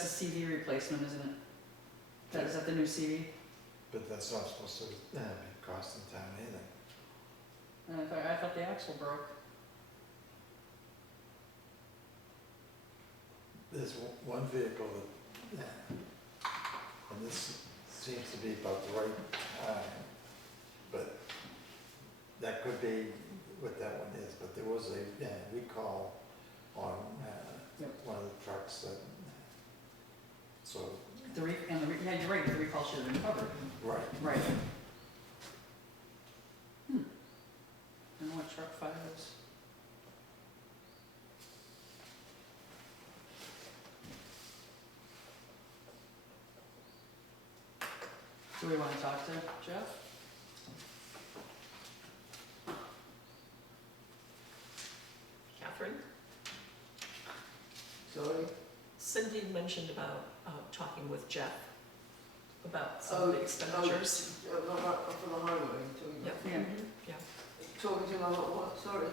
that's a CV replacement, isn't it? Is that the new CV? But that's not supposed to be costing town anything. I thought the axle broke. There's one vehicle that, and this seems to be about the right time, but that could be what that one is, but there was a recall on one of the trucks that, so. Yeah, you're right, the recall should have been covered. Right. Right. I know what truck 5 is. Do we want to talk to Jeff? Catherine, Sorry? Cindy mentioned about talking with Jeff about some of the expenditures. Not for the highway, talking Yep. Yeah. Mhm. Yeah. talking to him about what, sorry?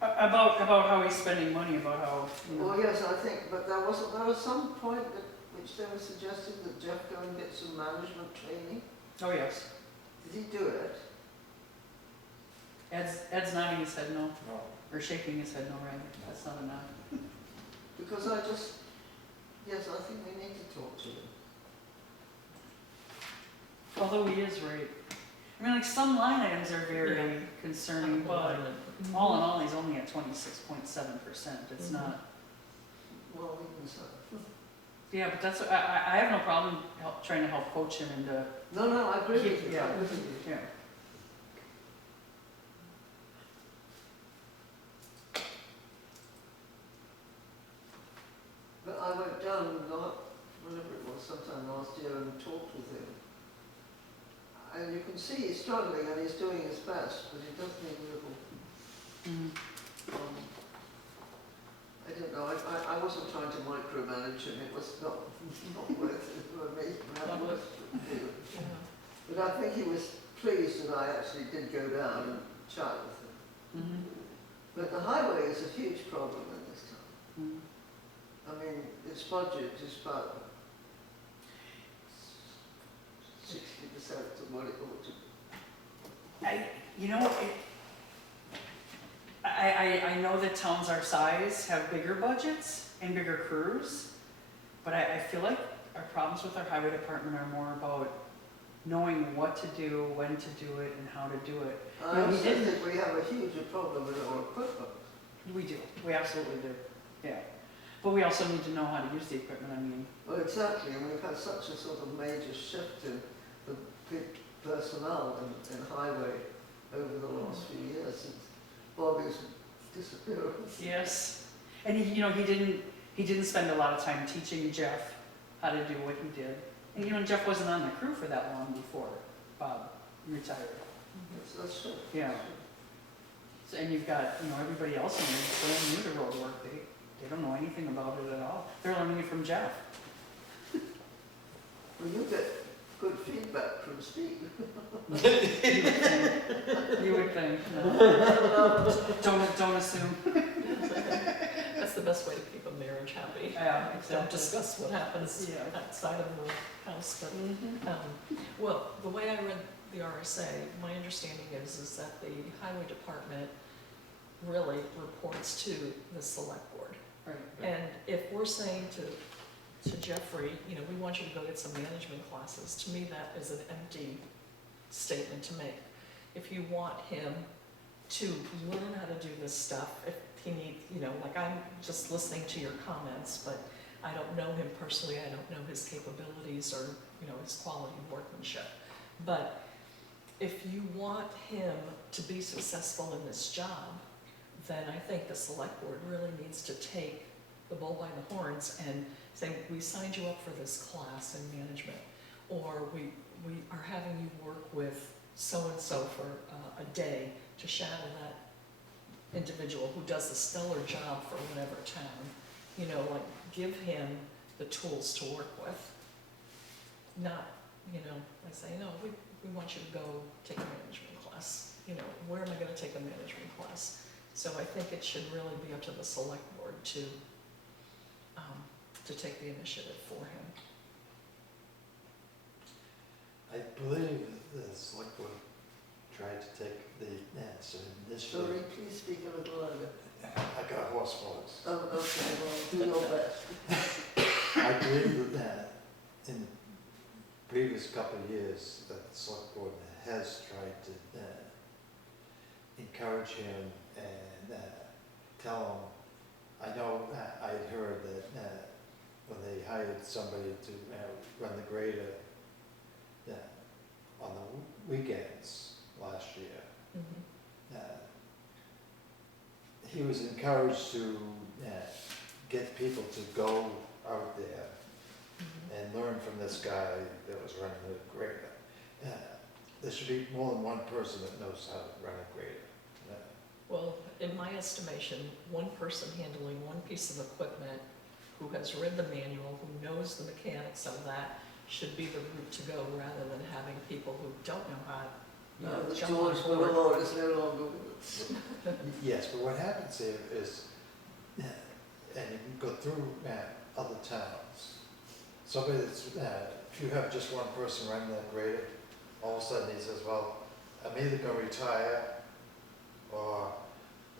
About how he's spending money, about how, you know. Well, yes, I think, but there was some point at which they were suggesting that Jeff go and get some management training. Oh, yes. Did he do it? Ed's nodding his head no, No. or shaking his head no, rather. That's not a nod. Because yes, I think we need to talk to him. Although he is right. I mean, like, some line items are very concerning, but all in all, he's only at 26.7%. It's not. Well, we can say. Yeah, but that's, I have no problem trying to help coach him into. No, I agree with you. Yeah. I agree with you. Yeah. But I went down whenever it was, sometime last year, and talked with him. And you can see he's struggling and he's doing his best, but he does need a little. I don't know. I wasn't trying to micromanage him. It was not worth it for me. Yeah. But I think he was pleased that I actually did go down and chat with him. Mm-hmm. But the highway is a huge problem in this town. Mm-hmm. I mean, its budget is about 60% of what it ought to be. You know, I know that towns our size have bigger budgets and bigger crews, but I feel like our problems with our highway department are more about knowing what to do, when to do it, and how to do it. I also think we have a huge problem with our equipment. We do. We absolutely do. Yeah. But we also need to know how to use the equipment, I mean. Well, exactly, and we've had such a sort of major shift in the personnel in highway over the last few years since Bobby's disappearance. Yes. And he didn't spend a lot of time teaching Jeff how to do what he did. And Jeff wasn't on the crew for that long before Bob retired. That's true. Yeah. So, and you've got, everybody else in there who's brand new to road work. They don't know anything about it at all. They're learning it from Jeff. Well, you get good feedback from Steve. You would think. No. Don't assume. That's the best way to keep a marriage happy. Yeah, Don't exactly. discuss what happens Yeah. outside of the house. But, Mm-hmm. well, the way I read the RSA, my understanding is that the highway department really reports to the select board. Right. And if we're saying to Jeffrey, we want you to go get some management classes, to me that is an empty statement to make. If you want him to learn how to do this stuff, if he needs, like I'm just listening to your comments, but I don't know him personally, I don't know his capabilities or, his quality of workmanship. But if you want him to be successful in this job, then I think the select board really needs to take the bull by the horns and say, we signed you up for this class in management, or we are having you work with so-and-so for a day to shadow that individual who does a stellar job for whatever town. Like give him the tools to work with. Not, like say, no, we want you to go take a management class. Where am I gonna take a management class? So I think it should really be up to the select board to to take the initiative for him. I believe the select board tried to take the, some Sorry, initiative. please speak a little louder. I got horse voice. Oh, okay, well, do your best. I believe that in the previous couple of years, that the select board has tried to encourage him and tell him. I know I had heard that when they hired somebody to run the grader on the weekends last year, Mhm. he was encouraged to get people to go out there Mhm. and learn from this guy that was running the grader. There should be more than one person that knows how to run a grader. Well, in my estimation, one person handling one piece of equipment, who has read the manual, who knows the mechanics of that, should be the route to go, rather than having people who don't know how, you No, know, the jump on George board. Boulevard is no longer with us. Yes, but what happens here is, and you can go through other towns. Somebody that's, if you have just one person running that grader, all of a sudden he says, well, I'm either gonna retire or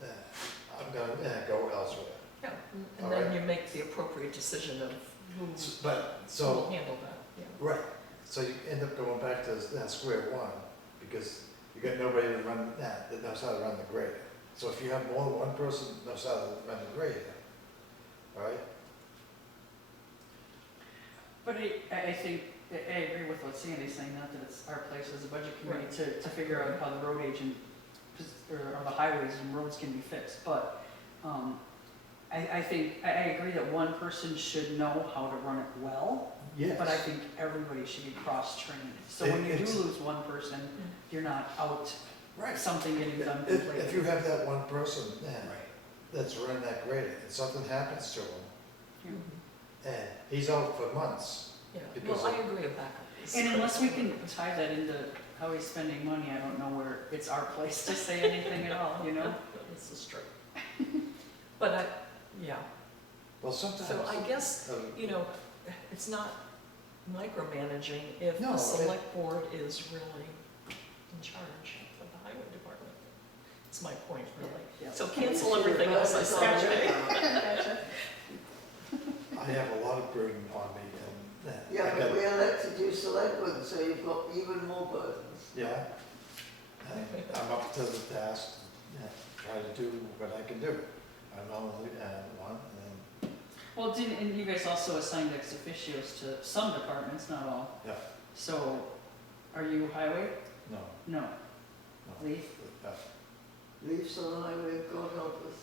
I'm gonna go elsewhere. Yeah, and All then right. you make the appropriate decision of who But, will so, handle that, yeah. right, so you end up going back to square one, because you got nobody to run that knows how to run the grader. So if you have more than one person that knows how to run the grader, all right? But I think, I agree with what Sandy's saying, not that it's our place as a budget committee to figure out how the road agent, or the highways and roads can be fixed, but, I think, I agree that one person should know how to run it well, Yes. but I think everybody should be cross-trained. So when you do It's- lose one person, you're not out Right. something getting done If completely. you have that one person Right. that's running that grader, and something happens to him, Mhm. and he's out for months. Yeah, Because well, I of- agree a backup is And unless we critical. can tie that into how he's spending money, I don't know where it's our place to say anything at all, you know? This is true. But yeah, Well, sometimes. so I guess, you know, it's not micromanaging if No, the it- select board is really in charge of the highway department. That's my point, really. Yeah. So cancel everything else I said Gotcha. today. Gotcha. I have a lot of burden on me, and Yeah, I but got, we elected you selectmen, so you've got even more burdens. yeah, I'm up to the task, try to do what I can do. I'm only one, and Well, and you guys also assigned ex officios to some departments, not all. Yeah. So, are you highway? no, No. no. Leaf? Leaves on the highway, God help us.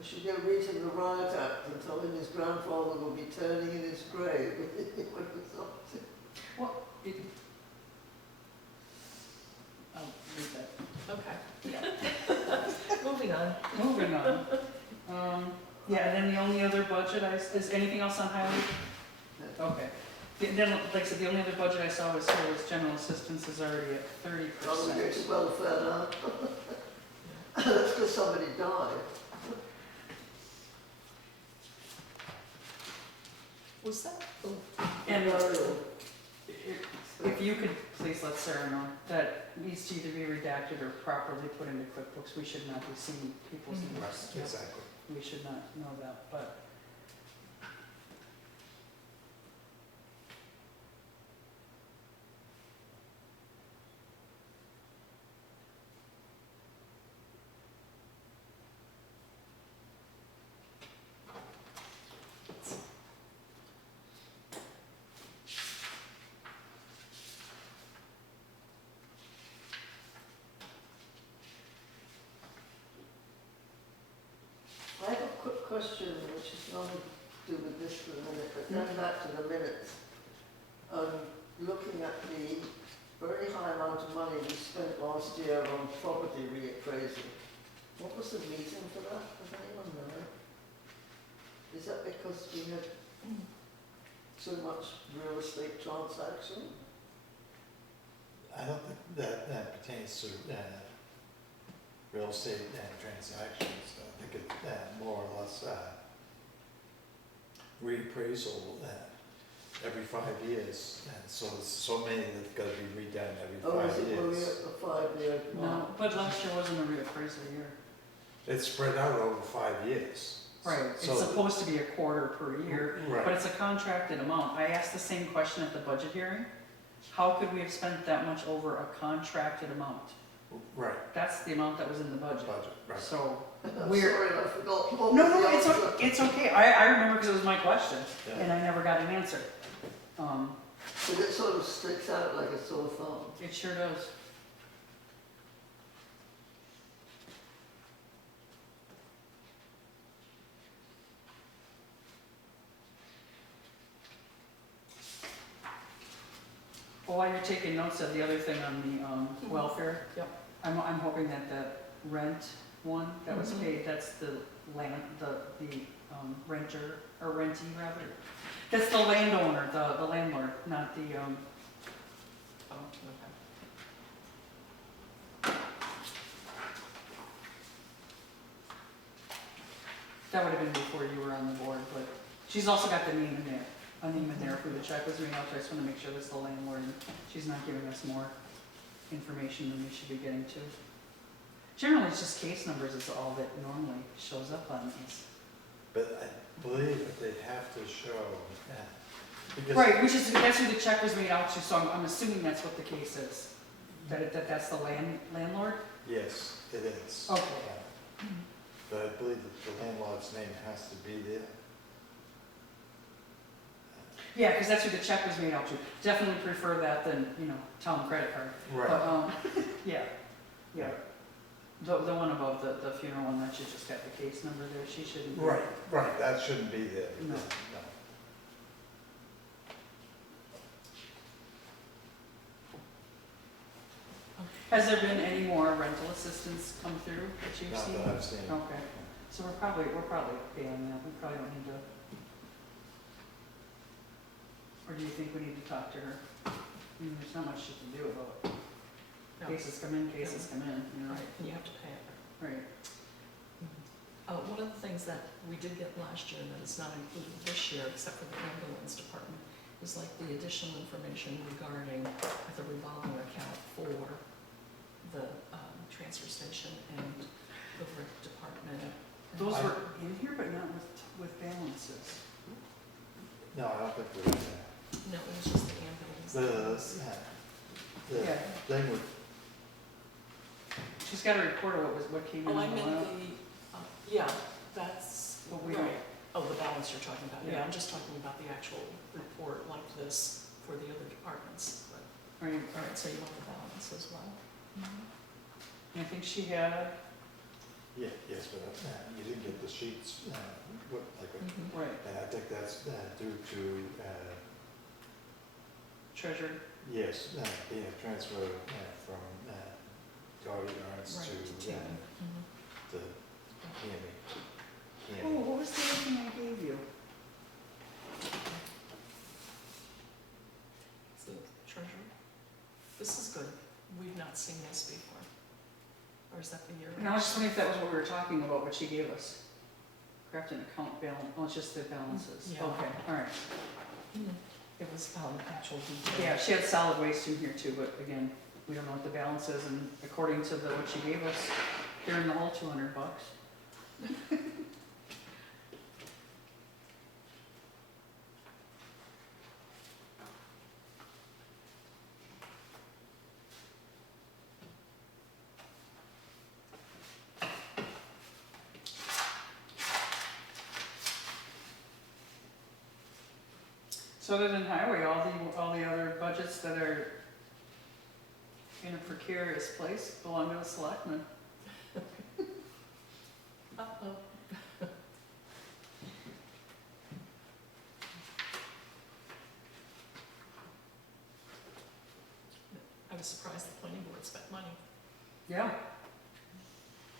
I should go read him the riot act and tell him his grandfather will be turning in his grave. Well, I'll leave that. Okay. Moving on. Moving on. Yeah, and then the only other budget is anything else on highway? Okay. Then, like I said, the only other budget I saw was here was general assistance is already at 30%. I'll go to welfare now. That's because somebody died. Was that, And Burial. if you could please let Sarah know, that needs to either be redacted or properly put into QuickBooks. We should not be seeing people's Mhm. names. Right, exactly. We should not know that, but. I have a quick question, which is nothing to do with this for the minute, but going back to the minutes, looking at the very high amount of money we spent last year on property reappraisal. What was the reason for that? Does anyone know? Is that because we had so much real estate transaction? I don't think that pertains to real estate transactions. I think it more or less reappraisal every 5 years, and so there's so many that gotta be redone every Oh, is 5 it, will we years. have a 5-year? No, but last year wasn't a reappraisal year. It's spread out over 5 years. Right, it's So- supposed to be a quarter per year, but Right, it's a contracted amount. I asked the same question at the budget hearing. How could we have spent that much over a contracted amount? right, That's the amount that was in the budget. right. So, I'm We're- sorry, I forgot. What no, was no, the it's, answer? it's okay. I remember because it was my question Yeah. and I never got an answer. But it sort of sticks out like a sore thumb. It sure does. Well, while you're taking notes of the other thing on the welfare. Yep. I'm hoping that the rent one that was Mhm. paid, that's the land, the renter, or rentee rather. That's the landowner, the landlord, not the, Oh, okay. that would have been before you were on the board, but she's also got the name in there, a name in there for the check was made out, so I just wanna make sure that's the landlord, and she's not giving us more information than we should be getting to. Generally, it's just case numbers is all that normally shows up on these. But I believe that they have to show that. Because- Right, which is, that's who the check was made out to, so I'm assuming that's what the case is, that's the landlord? Yes, it is. Okay. But I believe that the landlord's name has to be there. Yeah, because that's who the check was made out to. Definitely prefer that than, town credit card. But, yeah, yeah. The one above the funeral one, that should just have the case number there, she shouldn't. be- Right, that shouldn't be there. No. Has there been any more rental assistance come through that you've Not seen? that I've seen. Okay, so we're probably okay on that, we probably don't need to. Or do you think we need to talk to her? There's not much she can do about it. No. Cases come in, cases come in, Right, and you have to pay it. Right. One of the things that we did get last year that is not included this year, except for the ambulance department, is like the additional information regarding the revolving account for the transfer station and the rec department. Those were in here, but not with balances. No, I don't think we're in there. No, it was just the ambulance. The Yeah. thing with, She's got a report of what came in. Oh, I and meant what out. yeah, that's, But we right. Oh, the balance you're talking about, yeah, Yeah. I'm just talking about the actual report like this for the other departments, but, Right, all right, so you want the balance as well? I think she had, yes, but you didn't get the sheets, Mhm. right, and I think that's due to, treasurer. yes, being a transfer from Dory Yards Right, to to Tammy. Mhm. the Tammy. Oh, what was the other thing I gave you? It's the treasurer. This is good, we've not seen this before. Or is that the year? And I was just wondering if that was what we were talking about, what she gave us. Grafton account balance, oh, it's just the balances. Yeah. Okay, all right. Mhm. It was actual detail. Yeah, she had solid waste in here too, but again, we don't know what the balance is, and according to what she gave us, they're in the hole $200. So other than highway, all the other budgets that are in a precarious place belong to the selectmen. Uh-oh. I was surprised the planning board spent money, Yeah.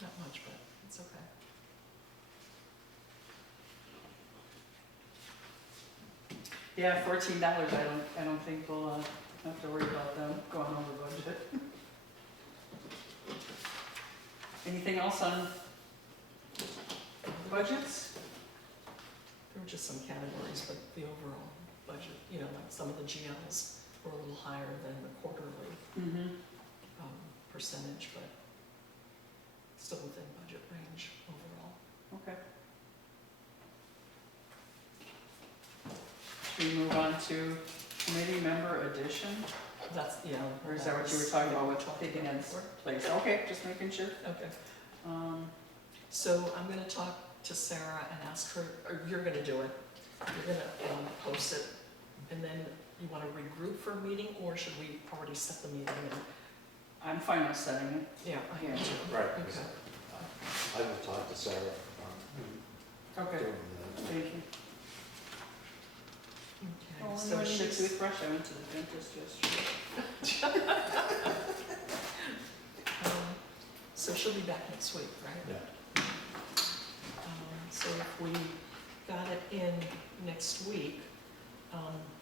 not much, but it's okay. Yeah, $14, I don't think we'll, have to worry about them going over budget. Anything else on budgets? There were just some categories, but the overall budget, you know, like some of the GLs were a little higher than the quarterly Mm-hmm. percentage, but still within budget range overall. Okay. Should we move on to committee member addition? That's, yeah. Or is that what you were talking about with taking Ed's place? Okay, just making sure. Okay, Um, so I'm gonna talk to Sarah and ask her, or you're gonna do it. You're gonna post it, and then you wanna regroup for a meeting, or should we already set the meeting? And I'm fine with setting it. yeah, I am Yeah. too. Right. Okay. I will talk to Sarah about Okay, doing that. thank you. Okay, Oh, so I need a she's, toothbrush, I went to the dentist yesterday. so she'll be back next week, right? Yeah. So if we got it in next week,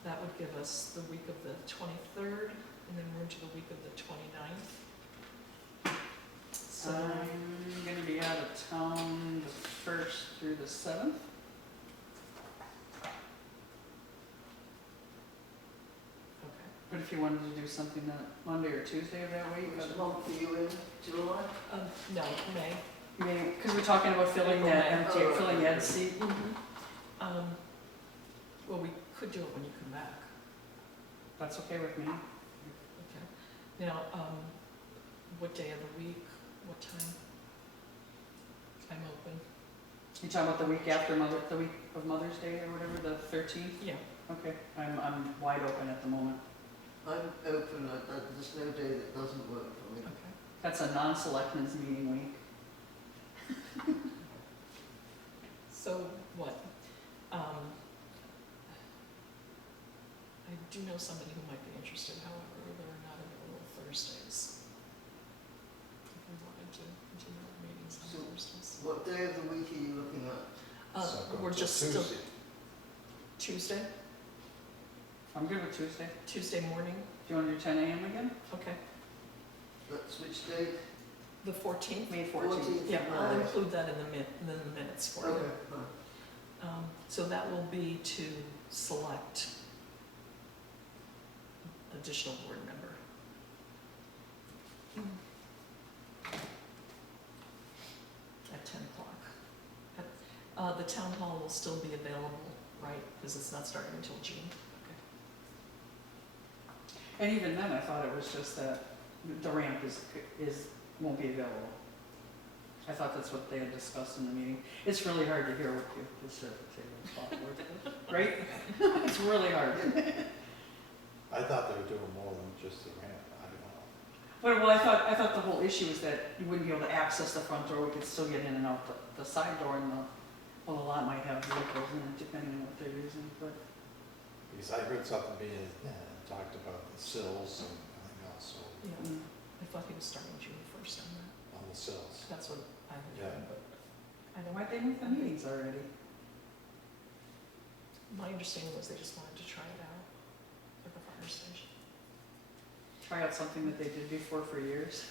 that would give us the week of the 23rd, and then we're into the week of the 29th. So, I'm gonna be out of town the 1st through the 7th. okay. But if you wanted to do something that Monday or Tuesday of that week, Which month are you in, July? No, May. because we're talking about filling that empty, Oh, filling Ed's seat. Well, we could do it when you come back. That's okay with me. Okay. Now, what day of the week, what time? I'm open. You talking about the week after the week of Mother's Day or whatever, the 13th? Yeah. Okay, I'm wide open at the moment. I'm open, there's no day that doesn't work for me. Okay. That's a non-selectmen's meeting week. So what? I do know somebody who might be interested, however, they're not available Thursdays. If we wanted to continue our meetings on So- Thursdays. What day of the week are you looking at? So go We're to just still, Tuesday. Tuesday, I'm good with Tuesday. Tuesday morning, Do you want to do 10 a.m. again? okay. That's which day? The 14th? May 14th. Yeah, I'll Right. include that in the minutes for you. Okay. So that will be to select additional board member. At 10 o'clock. The town hall will still be available, right, because it's not starting until June. And even then, I thought it was just that the ramp won't be available. I thought that's what they had discussed in the meeting. It's really hard to hear what you just said, right? It's really hard. I thought they were doing more than just the ramp, I don't know. But, well, I thought the whole issue was that you wouldn't be able to access the front door, we could still get in and out the side door, and the lot might have vehicles in it, depending on what they're using, but. Because I heard something being talked about the sills and everything else, so, Yeah, I thought he was starting June 1st on that. on the sills. That's what I Yeah. heard, but I don't, Why'd they move the meetings already? my understanding was they just wanted to try it out at the fire station. Try out something that they did before for years.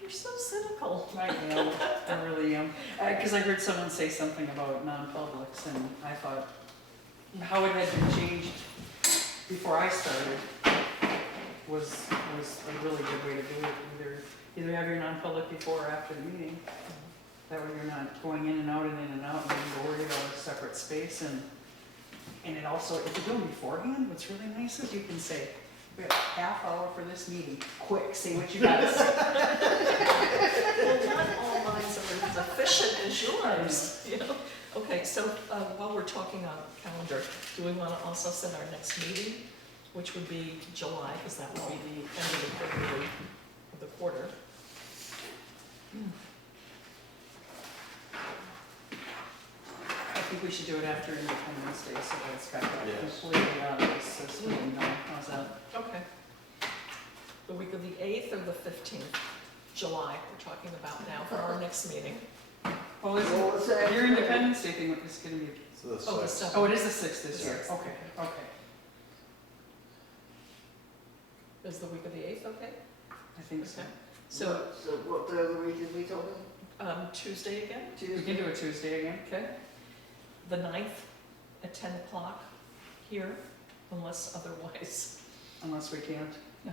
You're so cynical. I am, I really am. Because I heard someone say something about non-publics, and I thought, how it had been changed before I started was a really good way to do it. Either have your non-public before or after the meeting. That way you're not going in and out and in and out, and you're worried about a separate space. And it also, if you're doing beforehand, what's really nice is you can say, we have a half hour for this meeting. Quick, say what you gotta say. Well, not all minds are as efficient as yours, you know? Okay, so while we're talking on calendar, do we want to also set our next meeting, which would be July, because that would be the end of the quarterly, of the quarter? I think we should do it after Independence Day, so that it's got that Yes. completely out of the system and done. How's that? Okay. The week of the 8th or the 15th, July, we're talking about now for our next meeting. Well, What was that? your Independence Day thing is gonna be, So the Oh, the sixth. 7th. oh, it is the 6th this year. Sixth. Okay, okay. Is the week of the 8th okay? I think so. Okay. So So what day of the week is we talking? Tuesday again, We can Tuesday? do a Tuesday again, okay? The 9th at 10 o'clock here, unless otherwise. unless we can't. Yeah.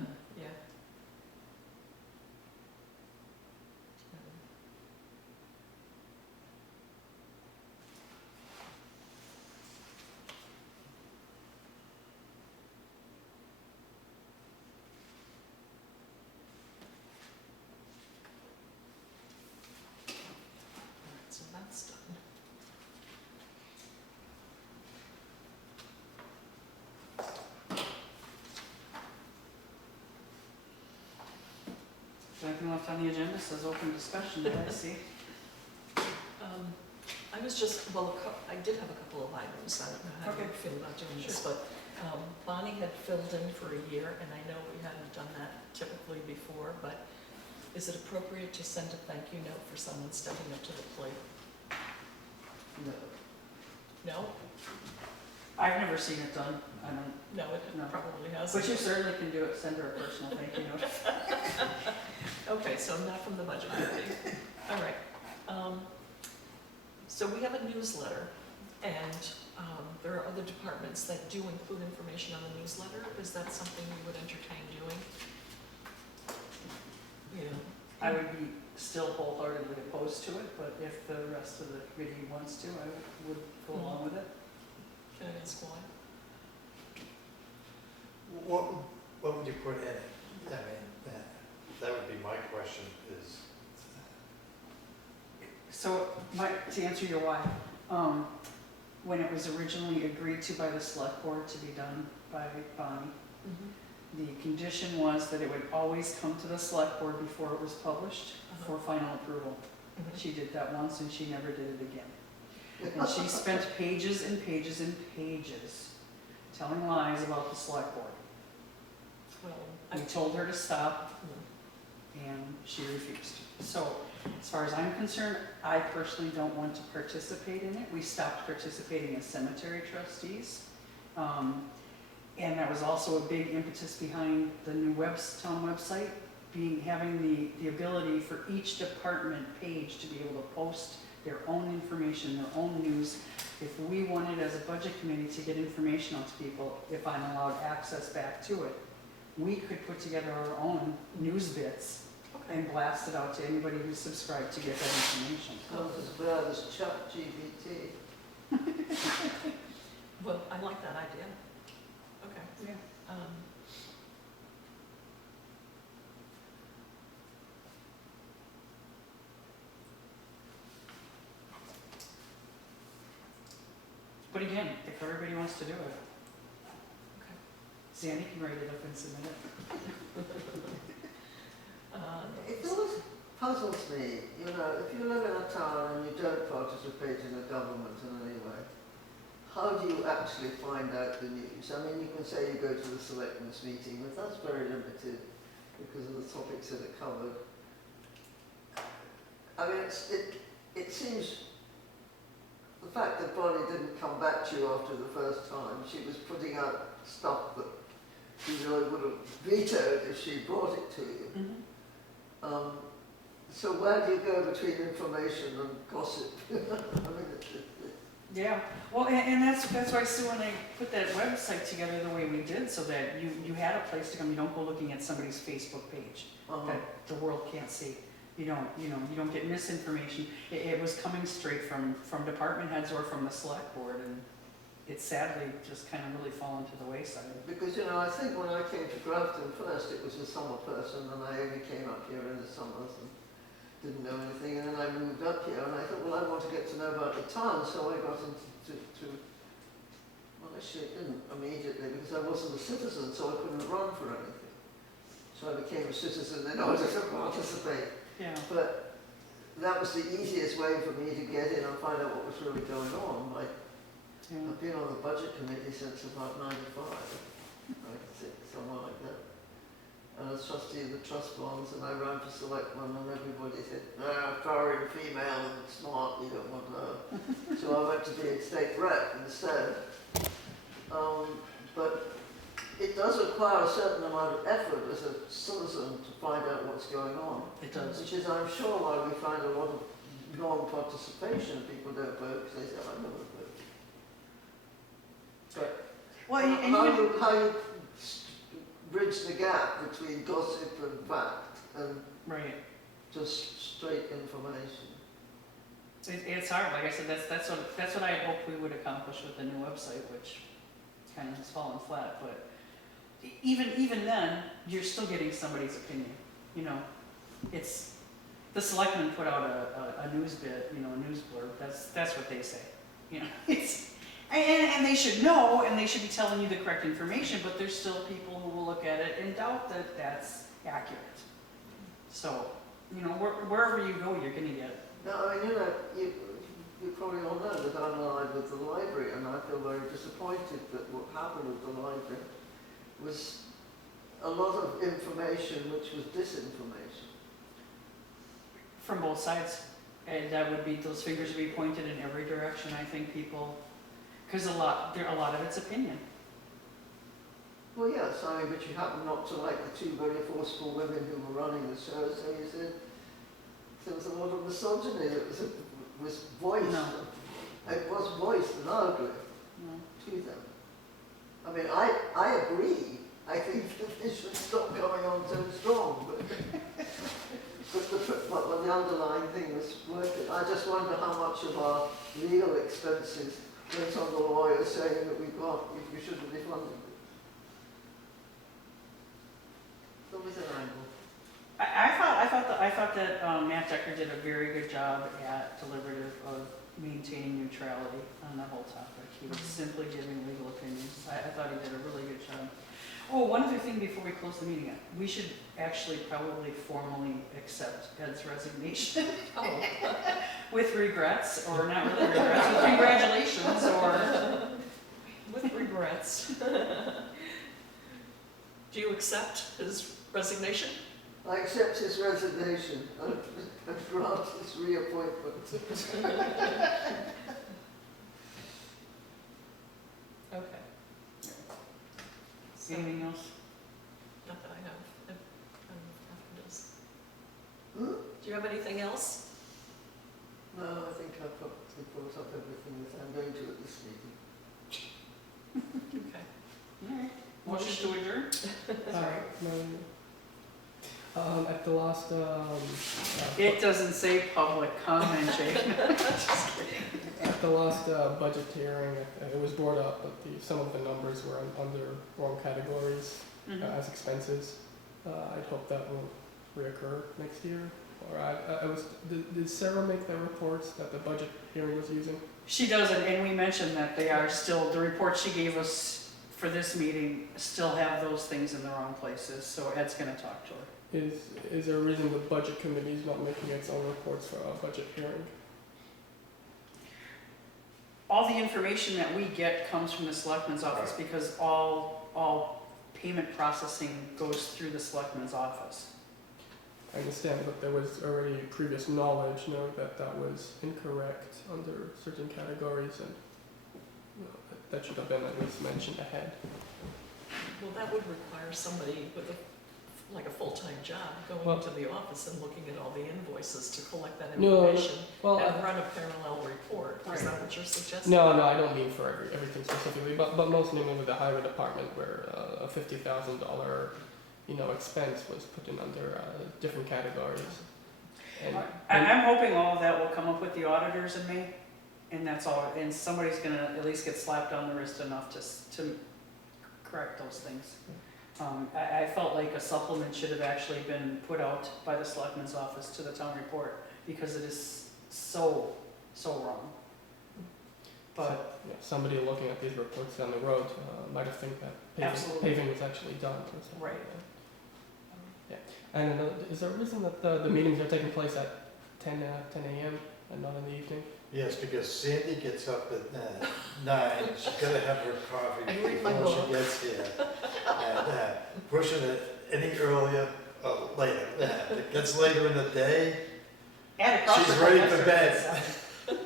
Alright, so that's done. Is there anything left on the agenda? It says open discussion, did I see? I was just, well, I did have a couple of items, I don't know how you Okay. feel about doing this, but Bonnie had filled in for a year, and I know we hadn't done that typically before, but is it appropriate to send a thank you note for someone stepping up to the plate? No. No? I've never seen it done. I don't, No, it No. probably hasn't. but you certainly can do it. Send her a personal thank you note. Okay, so not from the budget committee. All right. So we have a newsletter, and there are other departments that do include information on the newsletter. Is that something you would entertain doing? You know, I would be still wholeheartedly opposed to it, but if the rest of the committee wants to, I would go along with it. can I ask why? What would you put in it? I mean, that would be my question is, So, to answer your why, when it was originally agreed to by the select board to be done by Bonnie, the condition was that it would always come to the select board before it was published for final approval. Mhm. She did that once and she never did it again. And she spent pages and pages and pages telling lies about the select board. Well, We told her to stop Mhm. and she refused. So, as far as I'm concerned, I personally don't want to participate in it. We stopped participating as cemetery trustees. And that was also a big impetus behind the new town website, having the ability for each department page to be able to post their own information, their own news. If we wanted as a budget committee to get information out to people, if I'm allowed access back to it, we could put together our own news bits Okay. and blast it out to anybody who's subscribed to get that information. Not as bad as ChatGPT. Well, I like that idea. Okay. Yeah. But again, if everybody wants to do it, Okay. Sandy can write it up and submit it. It always puzzles me, you know, if you live in a town and you don't participate in the government in any way, how do you actually find out the news? I mean, you can say you go to the selectmen's meeting, but that's very limited because of the topics that are covered. I mean, it seems, the fact that Bonnie didn't come back to you after the first time, she was putting out stuff that you really would have vetoed if she brought it to you. So where do you go between information and gossip? I mean, Yeah, well, and that's why, Sue, when I put that website together the way we did, so that you had a place to come, you don't go looking at somebody's Facebook page that the world can't see. You don't get misinformation. It was coming straight from department heads or from the select board, and it's sadly just kind of really fallen to the wayside. Because, you know, I think when I came to Grafton first, it was a summer person, and I only came up here in the summers and didn't know anything, and then I moved up here, and I thought, well, I want to get to know about the town, so I got into, well, actually, it didn't immediately, because I wasn't a citizen, so I couldn't run for anything. So I became a citizen in order to participate. Yeah. But that was the easiest way for me to get in and find out what was really going on. Yeah. I've been on the budget committee since about 95, I think, somewhere like that. And I was trustee of the trust bonds, and I ran for selectman, and everybody said, foreign female and smart, we don't want her. So I went to be a state rep instead. But it does require a certain amount of effort as a citizen to find out what's going on. It does. Which is, I'm sure, why we find a lot of non-participation, people don't vote because they say, I'm not voting. But Well, and how even, you bridge the gap between gossip and fact and right, just straight information? it's hard, like I said, that's what I had hoped we would accomplish with the new website, which kind of has fallen flat, but even then, you're still getting somebody's opinion, you know? It's, the selectmen put out a news bit, you know, a news blurb, that's what they say, you know? It's, and they should know, and they should be telling you the correct information, but there's still people who will look at it and doubt that that's accurate. So, you know, wherever you go, you're gonna get. No, I mean, you probably all know that I'm allied with the library, and I feel very disappointed that what happened with the library was a lot of information which was disinformation. From both sides, and that would be, those fingers would be pointed in every direction. I think people, because a lot of it's opinion. Well, yes, I mean, but you happen not to like the two very forceful women who were running the show, so you said there was a lot of misogyny that was voiced. No. It was voiced and ugly No. to them. I mean, I agree. I think that they should stop going on so strong, but the underlying thing was working. I just wonder how much of our legal expenses went on the lawyers saying that you shouldn't be funding it. There was an angle. I thought that Matt Decker did a very good job at deliberative of maintaining neutrality on the whole topic. He was simply giving legal opinions. I thought he did a really good job. Oh, one other thing before we close the meeting, we should actually probably formally accept Ed's resignation Oh, with regrets, or not really regrets, with congratulations, or with regrets. Do you accept his resignation? I accept his resignation and grant his reappointment. Okay. So, anything else? not that I know. If Grafton does. Hmm? Do you have anything else? No, I think I've probably brought up everything that I'm going to at this meeting. Okay. All right. Motion to adjourn? At the last, It doesn't say public comment, Jake. Just kidding. at the last budget hearing, it was brought up that some of the numbers were under wrong categories Mhm. as expenses. I'd hope that will reoccur next year. Or did Sarah make the reports that the budget hearing was using? She doesn't, and we mentioned that they are still, the report she gave us for this meeting still have those things in the wrong places, so Ed's gonna talk to her. Is there a reason the budget committee is not making its own reports for a budget hearing? All the information that we get comes from the selectman's office because all payment processing goes through the selectman's office. I understand, but there was already previous knowledge, that was incorrect under certain categories, and that should have been at least mentioned ahead. Well, that would require somebody with a full-time job going Well- into the office and looking at all the invoices to collect that No, information Well, and run a parallel report. Is that what you're suggesting? no, I don't mean for everything specifically, but mostly with the highway department where a $50,000 expense was put in under different categories. And I'm hoping all of that will come up with the auditors in May, and that's all, and somebody's gonna at least get slapped on the wrist enough to correct those things. I felt like a supplement should have actually been put out by the selectman's office to the town report, because it is so wrong. But, somebody looking at these reports down the road might have think that Absolutely. paving was actually done. or something. Right. Yeah. And is there a reason that the meetings are taking place at 10 a.m. and not in the evening? Yes, because Sandy gets up at 9, she's gotta have her coffee I read my before book. she gets here. And pushing it any earlier, later, if it gets later in the day, and across She's the ready board, for that's bed.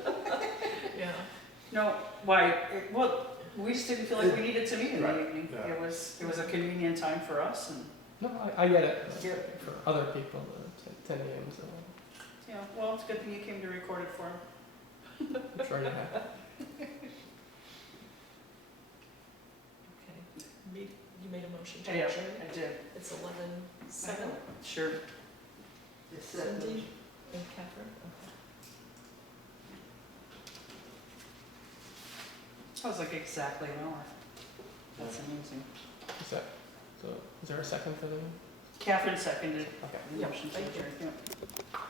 Yeah. No, why, we just didn't feel like we needed to meet in the Right, evening. yeah. It was a convenient time for us, and No, I get it. Yeah. For other people, 10 a.m. So Yeah, well, it's a good thing you came to record it for him. I'm sure they have. Okay, you made a motion to Yeah, adjourn? I did. It's 11:07. Sure. It's second. Cindy and Catherine, okay. That was like exactly an hour. That's amazing. Is that, so, is there a second for the? Catherine seconded Okay. the Yeah, motion to thank you. adjourn. Yeah.